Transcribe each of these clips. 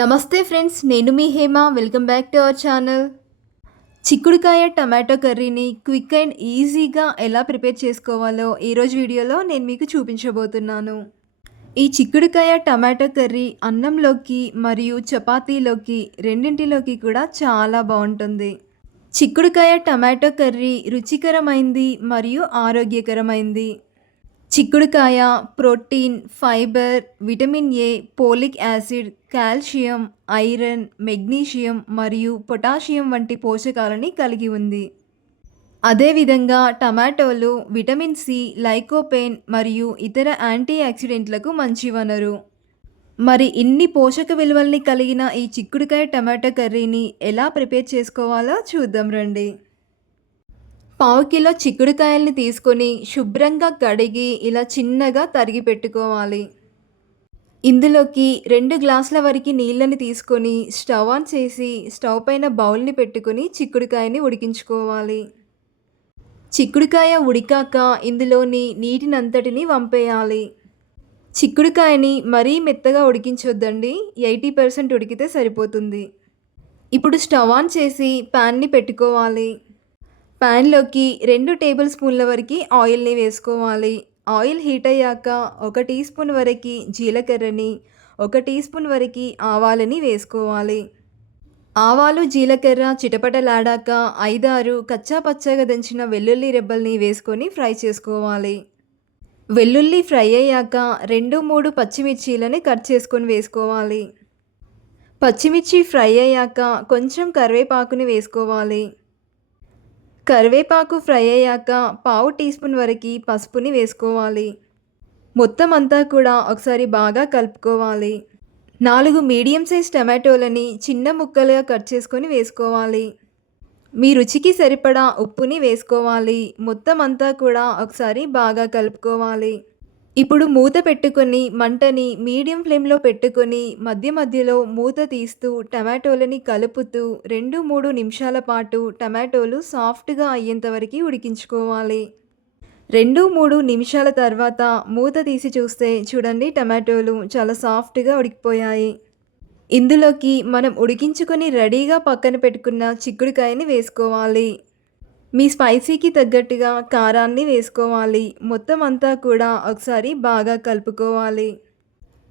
నమస్తే ఫ్రెండ్స్ నేను మీ Hema. Welcome back to our channel చిక్కుడుకాయ టమాటో కర్రీని క్విక్ అండ్ ఈజీగా ఎలా ప్రిపేర్ చేసుకోవాలో ఈరోజు వీడియోలో నేను మీకు చూపించబోతున్నాను. ఈ చిక్కుడుకాయ టమాటో కర్రీ అన్నంలోకి మరియు చపాతీలోకి రెండింటిలోకి కూడా చాలా బాగుంటుంది. చిక్కుడుకాయ టమాటో కర్రీ రుచికరమైంది మరియు ఆరోగ్యకరమైంది. చిక్కుడుకాయ protein fibre vitamin A folic acid calcium iron magnesium మరియు పొటాషియం వంటి పోషకాలని కలిగి ఉంది. అదేవిధంగా టమాటోలు విటమిన్ సి లైకోపెన్ మరియు ఇతర యాంటీ యాక్సిడెంట్లకు మంచి వనరు. మరి ఇన్ని పోషక విలువల్ని కలిగిన ఈ చిక్కుడుకాయ టమాటో కర్రీని ఎలా ప్రిపేర్ చేసుకోవాలో చూద్దాం రండి. పావు కిలో చిక్కుడుకాయల్ని తీసుకొని శుభ్రంగా కడిగి ఇలా చిన్నగా తరిగి పెట్టుకోవాలి. ఇందులోకి రెండు గ్లాసుల వరకు నీళ్ళని తీసుకొని స్టవ్ ఆన్ చేసి స్టవ్ పైన బౌల్ని పెట్టుకొని చిక్కుడుకాయని ఉడికించుకోవాలి. చిక్కుడుకాయ ఉడికాక ఇందులోని నీటినంతటిని వంపేయాలి. చిక్కుడుకాయని మరీ మెత్తగా ఉడికించొద్దండి ఎయిటీ పర్సెంట్ ఉడికితే సరిపోతుంది. ఇప్పుడు స్టవ్ ఆన్ చేసి ప్యాన్ని పెట్టుకోవాలి. ప్యాన్లోకి రెండు టేబుల్ స్పూన్ల వరకు ఆయిల్ని వేసుకోవాలి. ఆయిల్ హీట్ అయ్యాక ఒక టీ స్పూన్ వరకు జీలకర్రని ఒక టీ స్పూన్ వరకు ఆవాలని వేసుకోవాలి. ఆవాలు జీలకర్ర చిటపటలాడాక ఐదారు కచ్చా పచ్చగా దంచిన వెల్లుల్లి రెబ్బల్ని వేసుకొని ఫ్రై చేసుకోవాలి. వెల్లుల్లి ఫ్రై అయ్యాక రెండు మూడు పచ్చిమిర్చీలని కట్ చేసుకొని వేసుకోవాలి. పచ్చిమిర్చి ఫ్రై అయ్యాక కొంచెం కరివేపాకుని వేసుకోవాలి. కరివేపాకు ఫ్రై అయ్యాక పావు టీ స్పూన్ వరకు పసుపుని వేసుకోవాలి. మొత్తం అంతా కూడా ఒకసారి బాగా కలుపుకోవాలి. నాలుగు మీడియం సైజ్ టమాటోలని చిన్న ముక్కలుగా కట్ చేసుకొని వేసుకోవాలి. మీ రుచికి సరిపడా ఉప్పుని వేసుకోవాలి. మొత్తం అంతా కూడా ఒకసారి బాగా కలుపుకోవాలి. ఇప్పుడు మూత పెట్టుకొని మంటని మీడియం ఫ్లేమ్లో పెట్టుకొని మధ్య మధ్యలో మూత తీస్తూ టమాటోలని కలుపుతూ రెండు మూడు నిమిషాల పాటు టమాటోలు సాఫ్ట్గా అయ్యేంత వరకు ఉడికించుకోవాలి. రెండు మూడు నిమిషాల తర్వాత మూత తీసి చూస్తే చూడండి టమాటోలు చాలా సాఫ్ట్గా ఉడికిపోయాయి. ఇందులోకి మనం ఉడికించుకొని రెడీగా పక్కన పెట్టుకున్న చిక్కుడుకాయని వేసుకోవాలి. మీ స్పైసీకి తగ్గట్టుగా కారాన్ని వేసుకోవాలి. మొత్తం అంతా కూడా ఒకసారి బాగా కలుపుకోవాలి.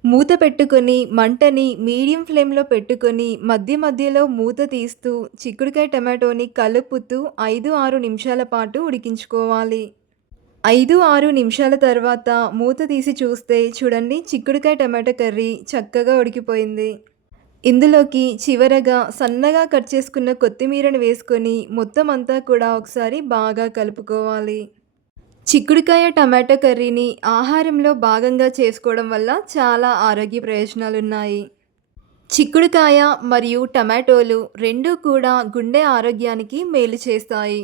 మూత పెట్టుకొని మంటని మీడియం ఫ్లేమ్లో పెట్టుకొని మధ్య మధ్యలో మూత తీస్తూ చిక్కుడుకాయ టమాటోని కలుపుతూ ఐదు ఆరు నిమిషాల పాటు ఉడికించుకోవాలి. ఐదు ఆరు నిమిషాల తర్వాత మూత తీసి చూస్తే చూడండి చిక్కుడుకాయ టమాటో కర్రీ చక్కగా ఉడికిపోయింది. ఇందులోకి చివరగా సన్నగా కట్ చేసుకున్న కొత్తిమీరను వేసుకొని మొత్తం అంతా కూడా ఒకసారి బాగా కలుపుకోవాలి. చిక్కుడుకాయ టమాటో కర్రీని ఆహారంలో భాగంగా చేసుకోవడం వల్ల చాలా ఆరోగ్య ప్రయోజనాలు ఉన్నాయి చిక్కుడుకాయ మరియు టమాటోలు రెండూ కూడా గుండె ఆరోగ్యానికి మేలు చేస్తాయి.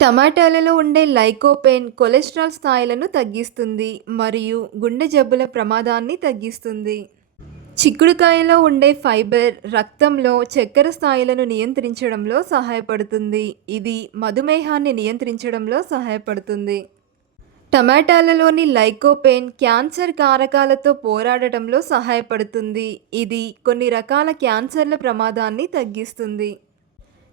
టమాటాలలో ఉండే లైకోపెన్ కొలెస్ట్రాల్ స్థాయిలను తగ్గిస్తుంది మరియు గుండె జబ్బుల ప్రమాదాన్ని తగ్గిస్తుంది. చిక్కుడుకాయలో ఉండే ఫైబర్ రక్తంలో చక్కెర స్థాయిలను నియంత్రించడంలో సహాయపడుతుంది. ఇది మధుమేహాన్ని నియంత్రించడంలో సహాయపడుతుంది. టమాటాలలోని లైకోపెన్ క్యాన్సర్ కారకాలతో పోరాడటంలో సహాయపడుతుంది. ఇది కొన్ని రకాల క్యాన్సర్ల ప్రమాదాన్ని తగ్గిస్తుంది.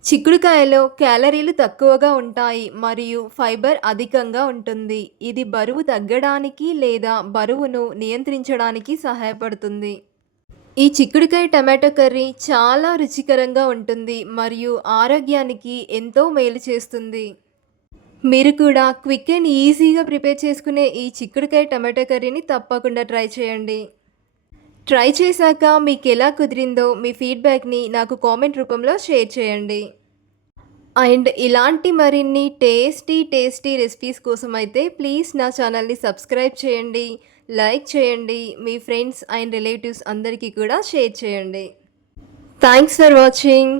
చిక్కుడుకాయలో క్యాలరీలు తక్కువగా ఉంటాయి మరియు ఫైబర్ అధికంగా ఉంటుంది. ఇది బరువు తగ్గడానికి లేదా బరువును నియంత్రించడానికి సహాయపడుతుంది. ఈ చిక్కుడుకాయ టమాటో కర్రీ చాలా రుచికరంగా ఉంటుంది మరియు ఆరోగ్యానికి ఎంతో మేలు చేస్తుంది. మీరు కూడా క్విక్ అండ్ ఈజీగా ప్రిపేర్ చేసుకునే ఈ చిక్కుడుకాయ టమాటో కర్రీని తప్పకుండా ట్రై చేయండి. ట్రై చేశాక మీకు ఎలా కుదిరిందో మీ ఫీడ్బ్యాక్ని నాకు కామెంట్ రూపంలో షేర్ చేయండి. అండ్ ఇలాంటి మరిన్ని టేస్టీ టేస్టీ రెసిపీస్ కోసం అయితే ప్లీజ్ నా ఛానల్ని సబ్స్క్రైబ్ చేయండి. లైక్ చేయండి. మీ ఫ్రెండ్స్ అండ్ రిలేటివ్స్ అందరికీ కూడా షేర్ చేయండి. Thanks for watching.